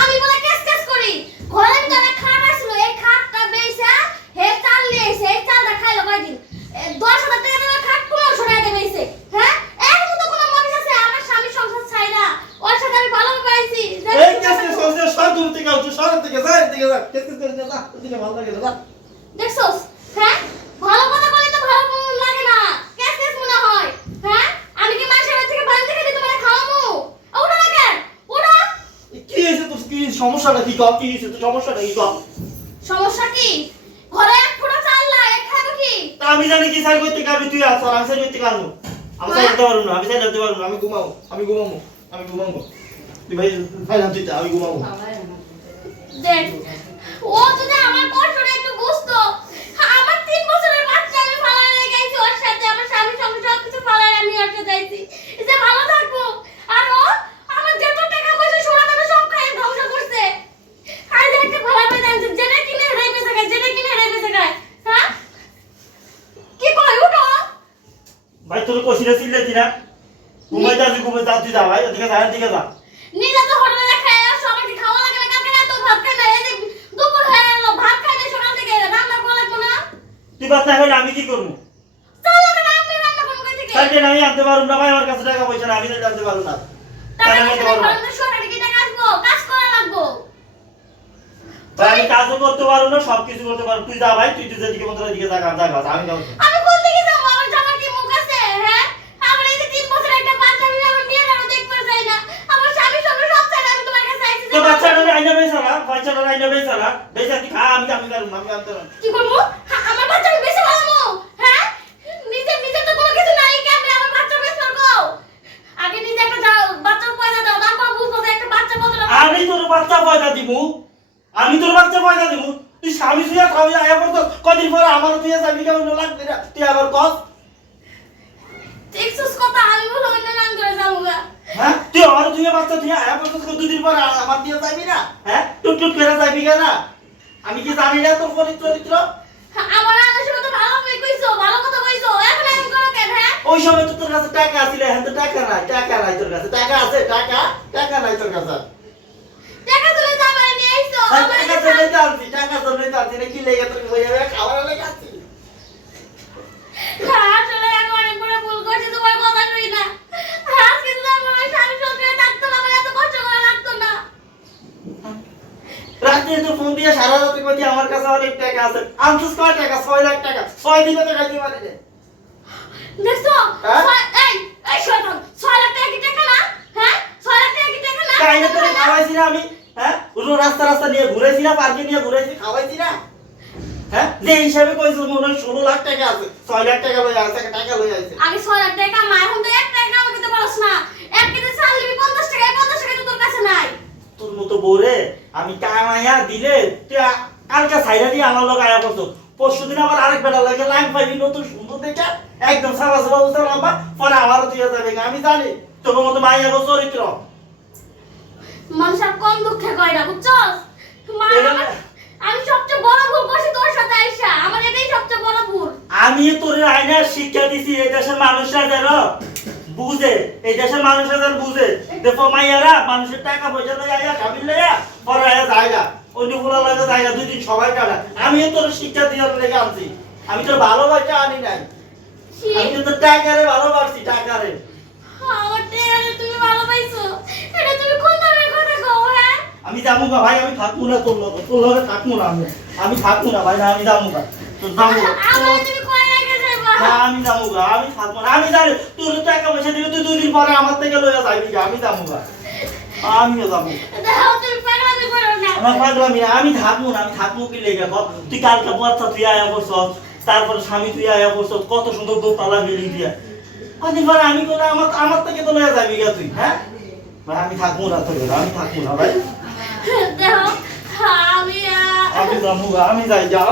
আমি বলে case case করি ঘরের ভিতরে খাট আসলো এই খাটটা বেইছে হে চাল নিয়ে এসে এই চালটা খাইলো কয়দিন এ, দশ হাজার টাকা দেওয়া খাট পনেরোশো টাকা দিয়ে বেইছে হ্যাঁ এর মতো কোনো মানুষ আছে আমার স্বামী সংসার ছাই না ওর সাথে আমি ভালো পাইছি এই কেস কেস করিস না সব দূর থেকে উঠে সব থেকে এর থেকে যা কেস করিস যা ওদিকে ভালো লাগে যা। দেখছস? হ্যাঁ? ভালো কথা বলে তো ভালো মন লাগে না। কেস কেস মনে হয়। হ্যাঁ? আমি কি মাসের বাড়ি থেকে বাড়ি থেকে তোমার খাওয়াবো? ওটা না কেন? ওটা কি হয়েছে তোর? কি সমস্যাটা কি কি হয়েছে তোর? সমস্যাটা কি সমস্যা কি? ঘরে এক ফোঁটা চাল নাই এক খাব কি? তা আমি জানি কি সাইড করতে পারবি তুই আর আমি সাইড করতে পারব আমি সাইড করতে পারব না আমি সাইড করতে পারব না আমি ঘুমাবো আমি ঘুমাবো আমি ঘুমাবো। তুই ভাই ভাই না তুই আমি ঘুমাবো। দেখ ও যদি আমার কষ্টটা একটু বুঝতো আমার তিন বছরের বাচ্চা আমি ফালায় রেখে গেছি ওর সাথে আমার স্বামী সঙ্গে সব কিছু ফালায় আমি ওর সাথে যাইছি যে ভালো থাকব। আর ও আমার যত টাকা পয়সা সোনা দানা সব খাই ধ্বংস করছে। আর একটা করে জানছে যেটা কিনে হেরাই পেছে খায় যেটা কিনে হেরাই পেছে খায়। হ্যাঁ? কি কয় উঠো ভাই তোর কষিটা চিল্লে দিনা ঘুমাই যা তুই ঘুমাই যা তুই যা ভাই ওদিকে যা এদিকে যা। নিজে তো হোটেলে ভাত না? তুই আমি কি করব? আমি আনতে পারব না ভাই আমার কাছে টাকা পয়সা না আমি তো আনতে পারব না। দিকে আমি কাজও করতে পারব না সব কিছু করতে পারব তুই যা ভাই তুই তুই যেদিকে মতো যা যা, আমি যাব আমি কোন দিকে যাব আমার জামার কি মুখ আছে হ্যাঁ আমার এই যে তিন বছর একটা বাচ্চা আমি আমার বিয়ে না দেখতে চাই না আমার স্বামী সঙ্গে সব চাই আমি তোমার কাছে আইছি তো বাচ্চাটা আইনা বেচা না বাচ্চাটা আইনা বেচা তুই খা আমি আমি পারব আমি আনতে কি করব? হ্যাঁ, আমার বাচ্চা আমি ভালো হ্যাঁ? নিজে নিজে তো কোনো কিছু নাই কেমনে আমার বাচ্চা বেশ করব আগে নিজে একটা যা- বাচ্চার পয়সা দাও তারপর বুঝব যে একটা বাচ্চা আমি তোর বাচ্চা পয়দা দিমু। আমি তোর বাচ্চা পয়দা তুই স্বামী শুয়ে খাবি আয়া পর তো কদিন পরে আমার তুই যাবি কেমন লাগবে তুই আবার কস। দেখছিস কথা আমি বলো অন্য নাম করে যাব গা। হ্যাঁ? তুই আমার তুই বাচ্চা তুই আয়া পর তো দুদিন পরে আমার দিয়ে যাবি না হ্যাঁ? টুক টুক করে যাবি কেন? আমি কি জানি না তোর চরিত্র? চরিত্র আমার আগে সময় তো ভালো করে কইছো ভালো কথা কইছো। এখন এমন করো কেন হ্যাঁ? ওই সময় তো তোর কাছে টাকা আছিল এখন তো টাকা নাই টাকা নাই তোর কাছে। টাকা আছে টাকা টাকা নাই তোর কাছে। টাকা তুলে যা নিয়ে আইছো টাকা কাছে জন্যই টাকা জন্যই তো আনছি না কি লেগে তোর হয়ে যাবে? খাবার লেগে আনছি আসলে আমি অনেক বড় ভুল করছি তোমার কথা শুনি না আজকে যদি আমার ওই স্বামী সংসারে থাকতো না আমার এত কষ্ট করা লাগতো না রাত্রে তো ফোন দিয়ে সারা রাতে কইছি আমার কাছে অনেক টাকা আছে। আনছিস কয় টাকা? ছয় লাখ টাকা। ছয় দিনে তো খাইতে পারি দেখছ? হ্যাঁ? এই এই শয়তান ছয় লাখ টাকা কি টাকা না? হ্যাঁ? ছয় লাখ টাকা কি টাকা না? তাইলে তোরে খাওয়াইছি না আমি। হ্যাঁ? পুরো রাস্তা রাস্তা নিয়ে ঘুরেছি না পার্কে নিয়ে ঘুরেছি খাওয়াইছি না। হ্যাঁ? যে হিসাবে কইছিস মনে হয় ষোলো লাখ টাকা আছে। ছয় লাখ টাকা লই আছে টাকা লই আছে আগে ছয় লাখ টাকা মা এখন তো এক টাকা আমাকে তো পারস না এক কেজি চাল নিবি পঞ্চাশ টাকা এই পঞ্চাশ টাকা তো তোর কাছে নাই তোর মতো বউরে আমি কামাইয়া দিলে তুই কালকে সাইডা দিয়ে আমার লোক আয়া করছ। পরশু দিন আবার আরেক বেলা লাগে লাইন পাইবি নতুন সুন্দর দেখে একদম সাবা সাবা উঠে লম্বা পরে আমারও দিয়ে যাবে আমি জানি তোর মতো মাইয়া গো চরিত্র। মানুষ আর কম দুঃখে কয় না বুঝছস আমি সবচেয়ে বড় ভুল করছি তোর সাথে আইসা। আমার এটাই সবচেয়ে বড় ভুল। আমি তোর আইনার শিক্ষা দিছি এই দেশের মানুষরা যেন বুঝে এই দেশের মানুষরা যেন বুঝে। দেখো মাইয়ারা মানুষের টাকা পয়সা লইয়া আইয়া কাবিল লইয়া পরে আইয়া জায়গা। অন্য ফুলা লাগে জায়গা দুই দিন সবাই কাটা। আমি তোর শিক্ষা দিয়ে লেগে আনছি। আমি তোর ভালোবাসা আনি নাই। আমি তো তোর টাকারে ভালোবাসছি টাকারে। হ্যাঁ? আমি যাব না ভাই আমি থাকব না তোর লগে। তোর লগে থাকব না আমি। আমি থাকব না ভাই না আমি যাব না। তোর যাব। না। আমি যাব গা, আমি থাকব না আমি জানি তোর টাকা পয়সা দিলে তুই দুদিন পরে আমার থেকে লইয়া যাবি আমি যাব গা। আমিও যাব। আমার পাগলামি আমি থাকব না আমি থাকব কি লেগে? তুই কালকে বাচ্চা তুই আয়া করছ তারপর স্বামী তুই আয়া করছ কত সুন্দর দোতলা বিল্ডিং দিয়া। কদিন পরে আমি কোনো আমার আমার থেকে তো লইয়া যাবি গা তুই হ্যাঁ? আমি থাকব না তোর আমি থাকব না ভাই। আমি যাব আমি যাই যাও।